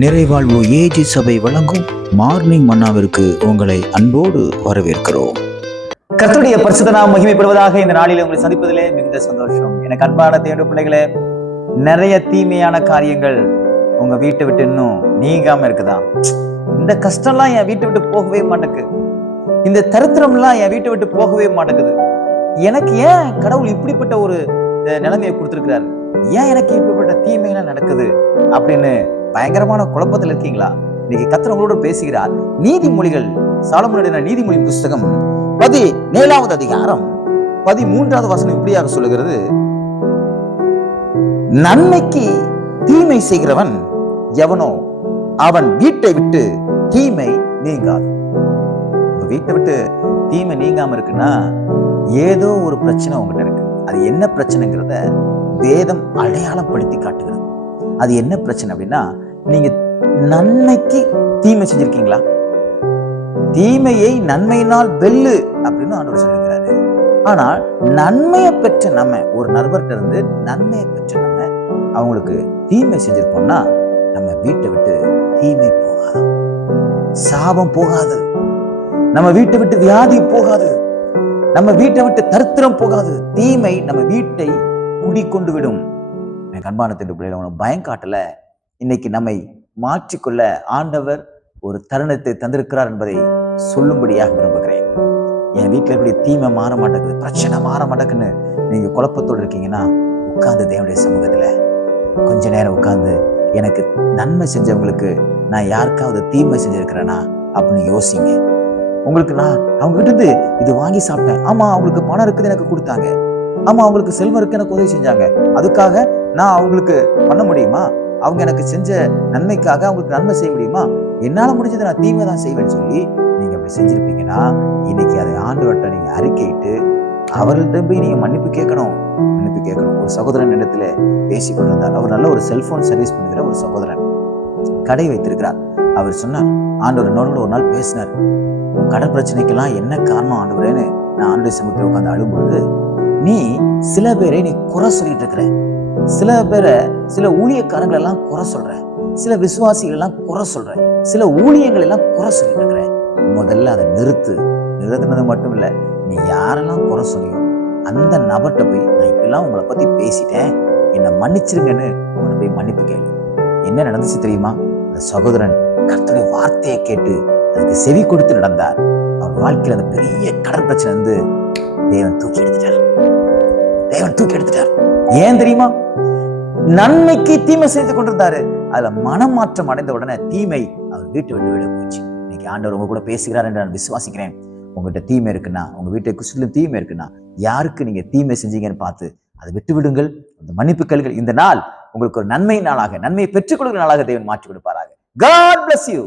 நிறைவாழ்வு AG சபை வழங்கும் morning மன்னாவிற்கு உங்களை அன்போடு வரவேற்கிறோம். கர்த்தருடைய பரிசுத்த நாமம் மகிமைப்படுவதாக. இந்த நாளில் உங்களை சந்திப்பதிலே மிகுந்த சந்தோஷம். எனக்கு அன்பான தேவனுடைய பிள்ளைகளே, நிறைய தீமையான காரியங்கள் உங்க வீட்டை விட்டு இன்னும் நீங்காம இருக்குதா? இந்த கஷ்டம்லாம் என் வீட்டை விட்டு போகவே மாட்டேங்குது, இந்த தரித்திரம்லாம் என் வீட்டை விட்டு போகவே மாட்டேங்குது, எனக்கு ஏன் கடவுள் இப்படிப்பட்ட ஒரு நிலைமையை கொடுத்திருக்கிறாரு, ஏன் எனக்கு இப்படிப்பட்ட தீமையெல்லாம் நடக்குது அப்படின்னு பயங்கரமான குழப்பத்தில் இருக்கீங்களா? இன்னைக்கு கர்த்தர் உங்களோட பேசுகிறார். நீதிமொழிகள், சாலமோனுடைய நீதிமொழி புஸ்தகம் 17வது அதிகாரம் 13வது வசனம் இப்படியாக சொல்லுகிறது, நன்மைக்கு தீமை செய்கிறவன் எவனோ அவன் வீட்டை விட்டு தீமை நீங்காது. வீட்டை விட்டு தீமை நீங்காம இருக்குன்னா ஏதோ ஒரு பிரச்சனை உங்ககிட்ட இருக்கு. அது என்ன பிரச்சனைங்கிறத வேதம் அடையாளம் படுத்தி காட்டுகிறது. அது என்ன பிரச்சனை அப்படின்னா, நீங்க நன்மைக்கு தீமை செஞ்சிருக்கீங்களா? தீமையை நன்மையினால் வெல்லு அப்படின்னு ஆண்டவர் சொல்லியிருக்கிறாரு. ஆனால் நன்மையை பெற்ற நம்ம, ஒரு நபர்கிட்ட இருந்து நன்மையை பெற்ற நம்ம அவங்களுக்கு தீமை செஞ்சிருப்போம்னா நம்ம வீட்டை விட்டு தீமை போகாது, சாபம் போகாது, நம்ம வீட்டை விட்டு வியாதி போகாது, நம்ம வீட்டை விட்டு தரித்திரம் போகாது. தீமை நம்ம வீட்டை குடிக்கொண்டு விடும். அன்பான பிள்ளைகளை பயம் காட்டல, இன்னைக்கு நம்மை மாற்றிக்கொள்ள ஆண்டவர் ஒரு தருணத்தை தந்திருக்கிறார் என்பதை சொல்லும்படியாக விரும்புகிறேன். என் வீட்டில் எப்படி தீமை மாற மாட்டேங்குது, பிரச்சனை மாற மாட்டேங்குன்னு நீங்க குழப்பத்தோடு இருக்கீங்கன்னா, உட்கார்ந்து தேவனுடைய சமூகத்துல கொஞ்ச நேரம் உட்கார்ந்து, எனக்கு நன்மை செஞ்சவங்களுக்கு நான் யாருக்காவது தீமை செஞ்சிருக்கிறேனா அப்படின்னு யோசிங்க. உங்களுக்கு நான் அவங்க கிட்ட இருந்து இது வாங்கி சாப்பிட்டேன், ஆமா அவங்களுக்கு பணம் இருக்குது எனக்கு கொடுத்தாங்க, ஆமா அவங்களுக்கு செல்வம் இருக்கு எனக்கு உதவி செஞ்சாங்க, அதுக்காக நான் அவங்களுக்கு பண்ண முடியுமா? அவங்க எனக்கு செஞ்ச நன்மைக்காக அவங்களுக்கு நன்மை செய்ய முடியுமா? என்னால முடிஞ்சதை நான் தீமை தான் செய்வேன்னு சொல்லி நீங்க அப்படி செஞ்சிருப்பீங்கன்னா, இன்னைக்கு அதை ஆண்டவர்கிட்ட நீங்க அறிக்கையிட்டு அவர்கள்ட்ட போய் நீங்க மன்னிப்பு கேட்கணும். ஒரு சகோதரன் இடத்துல பேசி கொண்டிருந்தார். அவர் நல்ல ஒரு செல்போன் சர்வீஸ் பண்ணுகிற ஒரு சகோதரன், கடை வைத்திருக்கிறார். அவர் சொன்னார், ஆண்டவர் என்னோட ஒரு நாள் பேசினார், கடன் பிரச்சனைக்கெல்லாம் என்ன காரணம் ஆண்டவரேன்னு நான் ஆண்டவர் சமூகத்தில் உட்கார்ந்து அழும்பொழுது, நீ சில பேரை நீ குறை சொல்லிட்டு இருக்கிற, சில பேரை, சில ஊழியக்காரங்களை எல்லாம் குறை சொல்ற, சில விசுவாசிகள் எல்லாம் குறை சொல்ற, சில ஊழியங்கள் எல்லாம் குறை சொல்லிட்டு இருக்கிற. முதல்ல அதை நிறுத்தினது மட்டும் இல்ல, நீ யாரெல்லாம் குறை சொல்லியோ அந்த நபர்கிட்ட போய், நான் இப்பெல்லாம் உங்களை பத்தி பேசிட்டேன், என்னை மன்னிச்சிருங்கன்னு உங்களை போய் மன்னிப்பு கேளு. என்ன நடந்துச்சு தெரியுமா? அந்த சகோதரன் கர்த்தருடைய வார்த்தையை கேட்டு அதுக்கு செவி கொடுத்து நடந்தார். அவர் வாழ்க்கையில அந்த பெரிய கடன் பிரச்சனை வந்து தேவன் தூக்கி எடுத்துட்டார். ஏன் தெரியுமா? நன்மைக்கு தீமை செய்து கொண்டிருந்தாரு. அதுல மனமாற்றம் அடைந்த உடனே தீமை அவர் வீட்டை விட்டு விட போச்சு. இன்னைக்கு ஆண்டவர் உங்க கூட பேசுகிறார் என்று நான் விசுவாசிக்கிறேன். உங்ககிட்ட தீமை இருக்குன்னா, உங்க வீட்டை சுற்றிலும் தீமை இருக்குன்னா, யாருக்கு நீங்க தீமை செஞ்சீங்கன்னு பார்த்து அதை விட்டு விடுங்கள். அந்த மன்னிப்பு கேளுங்கள். இந்த நாள் உங்களுக்கு ஒரு நன்மை நாளாக, நன்மையை பெற்றுக் கொடுக்கிற நாளாக தேவன் மாற்றி கொடுப்பாராக. God bless you.